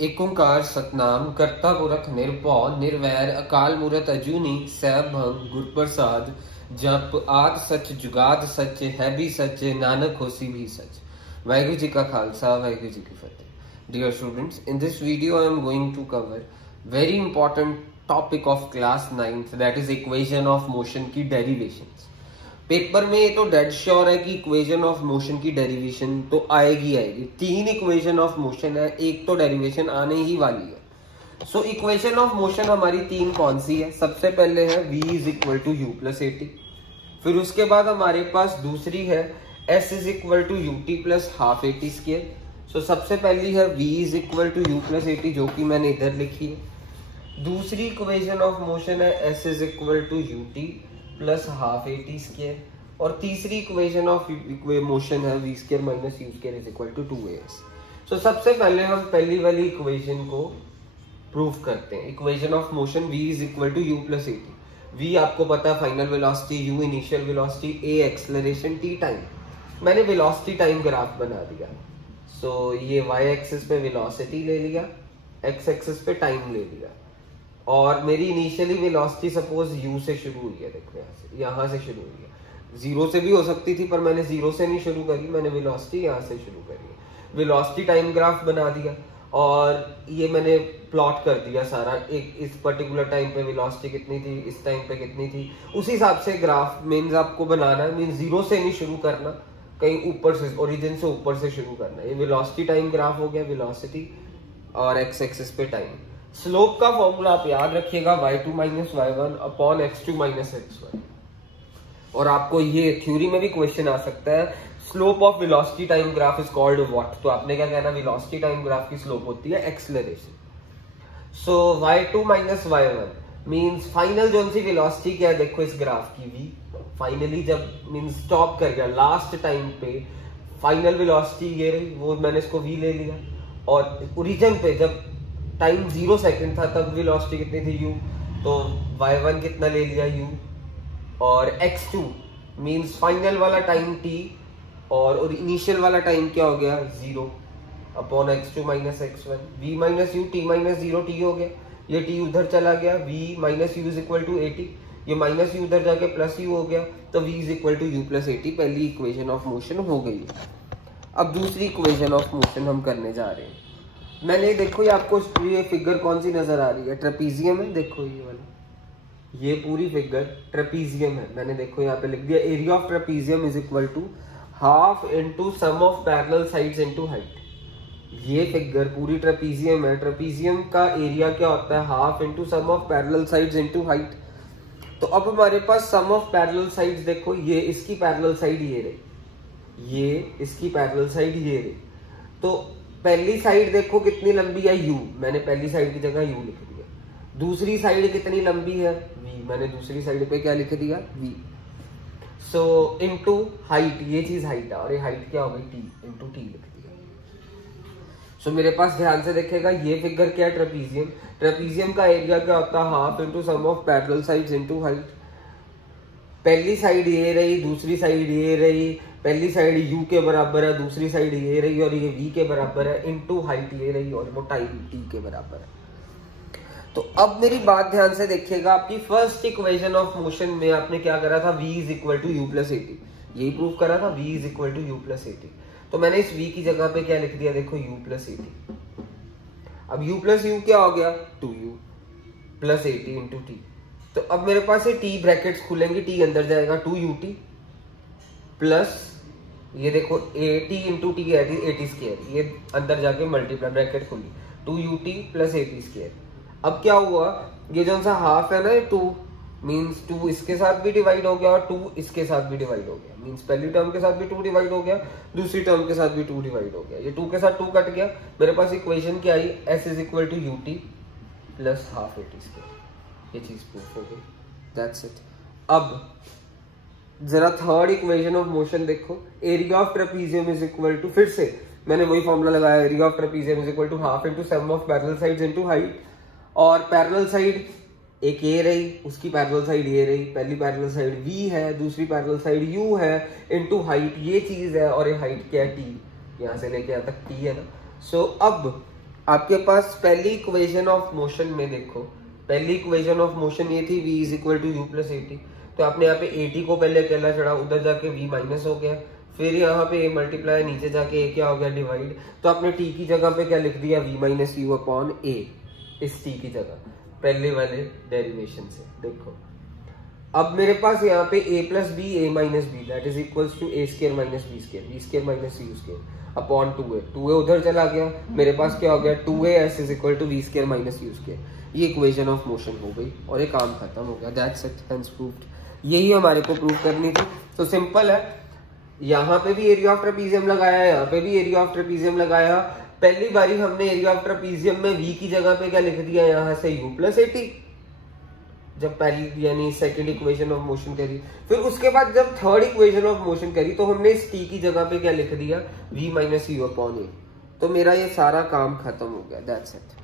एक ओंकार सतनाम करता पुरख निरभौ निर्वैर अकाल मूरत अजूनी सैभं गुरप्रसाद जप आद सच जुगाद सच है भी सच नानक होसी भी सच। वाहिगुरु जी का खालसा वाहिगुरु जी की फतेह। Dear students, in this video I am going to cover very important topic of class 9th, that is equation of motion की derivations। पेपर में ये तो डेड श्योर है कि इक्वेशन ऑफ मोशन की डेरिवेशन तो आएगी आएगी। तीन इक्वेशन ऑफ मोशन है, एक तो डेरिवेशन आने ही वाली है। सो इक्वेशन ऑफ मोशन हमारी तीन कौन सी है? सबसे पहले है v is equal to u plus a t. फिर उसके बाद हमारे पास दूसरी है s is equal to u t plus half a t square. So सबसे पहली है v is equal to u plus a t, जो कि मैंने इधर लिखी है। दूसरी इक्वेशन ऑफ मोशन है s is equal to u t plus half a t square. और तीसरी इक्वेशन ऑफ मोशन है V square minus u square is equal to 2as। So सबसे पहले हम पहली वाली इक्वेशन को प्रूव करते हैं। Equation of motion v is equal to u plus a t. v आपको पता है final velocity, u initial velocity, a acceleration, t time. मैंने वेलोसिटी टाइम ग्राफ बना दिया। सो ये y एक्सिस पे वेलोसिटी ले लिया, x एक्सिस पे टाइम ले लिया, और मेरी इनिशियली वेलोसिटी सपोज u से शुरू हुई है। देखो यहाँ से शुरू हुई है, जीरो से भी हो सकती थी पर मैंने जीरो से नहीं शुरू करी, मैंने वेलोसिटी यहाँ से शुरू करी। वेलोसिटी टाइम ग्राफ बना दिया और ये मैंने प्लॉट कर दिया सारा। एक इस पर्टिकुलर टाइम पे वेलोसिटी कितनी थी, इस टाइम पे कितनी थी, उसी हिसाब से ग्राफ मीन्स आपको बनाना है। मीन्स जीरो से नहीं शुरू करना, कहीं ऊपर से, ओरिजिन से ऊपर से शुरू करना। ये वेलोसिटी टाइम ग्राफ हो गया, वेलोसिटी और एक्स एक्सिस पे टाइम। स्लोप का फॉर्मूला आप याद रखिएगा, y2 minus y1 upon x2 minus x1। और आपको ये थ्योरी में भी क्वेश्चन आ सकता है, slope of velocity time graph is called what. तो आपने क्या कहना, वेलोसिटी टाइम ग्राफ की स्लोप होती है एक्सेलरेशन। सो y2 minus y1 means final जो सी वेलोसिटी क्या है, देखो इस ग्राफ की v। फाइनली जब मींस स्टॉप कर गया लास्ट टाइम पे, फाइनल वेलोसिटी ये रही, वो मैंने इसको v ले लिया। और ओरिजिन पे जब टाइम 0 सेकंड था तब वेलोसिटी कितनी थी u, तो y1 कितना ले लिया u। और x2 मींस फाइनल वाला टाइम t, और इनिशियल वाला टाइम क्या हो गया 0 upon x2 minus x1। v minus you, t minus 0, t हो गया, ये t उधर चला गया, v minus u is equal to a t, ये माइनस यू उधर जाके प्लस यू हो गया, तो v is equal to u plus a t. पहली इक्वेशन ऑफ मोशन हो गई। अब दूसरी इक्वेशन ऑफ मोशन हम करने जा रहे हैं। मैंने देखो ये आपको ये फिगर कौन सी नजर आ रही है, ट्रेपीजियम है। देखो ये वाला, ये पूरी फिगर ट्रेपीजियम है। मैंने देखो यहाँ पे लिख दिया, area of trapezium is equal to half into sum of parallel sides into height. ये फिगर पूरी ट्रेपीजियम है। ट्रेपीजियम का एरिया क्या होता है, half into sum of parallel sides into height. तो अब हमारे पास सम ऑफ पैरेलल साइड्स, देखो ये इसकी पैरेलल साइड ये रही, ये इसकी पैरेलल साइड ये रही। तो पहली साइड देखो कितनी लंबी है u, मैंने पहली साइड की जगह u लिख दिया। दूसरी साइड कितनी लंबी है v, मैंने दूसरी साइड पे क्या लिख दिया v। सो इनटू हाइट, ये चीज हाइट है और ये हाइट क्या हो गई t, इनटू t लिख दिया। सो मेरे पास ध्यान से देखेगा, ये फिगर क्या है ट्रेपीजियम। ट्रेपीजियम का एरिया क्या होता है, half into sum of parallel sides into height. पहली साइड ये रही, दूसरी साइड ये रही। पहली साइड u के बराबर है, दूसरी साइड ये रही और ये v के बराबर है, इनटू हाइट ये रही और वो टाइम t के बराबर है। तो अब मेरी बात ध्यान से देखिएगा, आपकी फर्स्ट इक्वेशन ऑफ मोशन में आपने क्या करा था, v is equal to u plus a t, यही प्रूव करा था, v is equal to u plus a t. तो मैंने इस v की जगह पे क्या लिख दिया, देखो u प्लस ए टी। अब u प्लस यू क्या हो गया, 2u plus a T into T. तो अब मेरे पास ये t ब्रैकेट्स खुलेंगे, t अंदर जाएगा, 2ut प्लस ये देखो ए टी इंटू टी है, ए टी स्क्वायर, ये अंदर जाके मल्टीप्लाई, ब्रैकेट खुली, 2ut plus a t square. अब क्या हुआ, ये जो सा हाफ है ना, 2 मींस 2 इसके साथ भी डिवाइड हो गया और 2 इसके साथ भी डिवाइड हो गया। मींस पहली टर्म के साथ भी 2 डिवाइड हो गया, दूसरी टर्म के साथ भी 2 डिवाइड हो गया। ये 2 के साथ 2 कट गया। मेरे पास इक्वेशन क्या आई, s is equal to u t plus half a t square. ये चीज प्रूफ हो गई, दैट्स इट। अब जरा थर्ड इक्वेशन ऑफ मोशन देखो, area of trapezium is equal to, फिर से मैंने वही फॉर्मूला लगाया, area of trapezium is equal to half into sum of parallel sides into height. और पैरेलल साइड एक ये रही, उसकी पैरेलल साइड ये रही। पहली पैरेलल साइड v है, दूसरी पैरेलल साइड u है, इनटू हाइट ये चीज है, और ये हाइट क्या है t, यहाँ से लेके यहाँ तक t है ना। सो अब आपके पास पहली इक्वेशन ऑफ मोशन में देखो, पहली इक्वेशन ऑफ मोशन ये थी v is equal to u plus a t. तो आपने यहाँ पे एटी को पहले अकेला चढ़ा, उधर जाके v माइनस हो गया, फिर यहाँ पे a मल्टीप्लाई, नीचे जाके a क्या हो गया डिवाइड। तो आपने t की जगह पे क्या लिख दिया, v minus you upon a, इस t की जगह पहले वाले डेरिवेशन से। देखो अब मेरे पास यहाँ पे a plus b a minus b that is equals to a square minus b square minus u square upon 2a उधर चला गया, मेरे पास क्या हो गया 2as is equal to v square minus u square. ये इक्वेशन ऑफ मोशन हो गई और ये काम खत्म हो गया। That's it, hence proved. यही हमारे को प्रूव करनी थी। तो सिंपल है, यहाँ पे भी एरिया ऑफ ट्रेपीजियम लगाया, यहाँ पे भी एरिया ऑफ ट्रेपीजियम लगाया। पहली बारी हमने एरिया ऑफ ट्रेपीजियम में v की जगह पे क्या लिख दिया, यहाँ से u प्लस एटी, जब पहली यानी सेकंड इक्वेशन ऑफ मोशन करी। फिर उसके बाद जब थर्ड इक्वेशन ऑफ मोशन करी तो हमने इस t की जगह पे क्या लिख दिया, v माइनस यू अपॉन ए। तो मेरा ये सारा काम खत्म हो गया। That's it.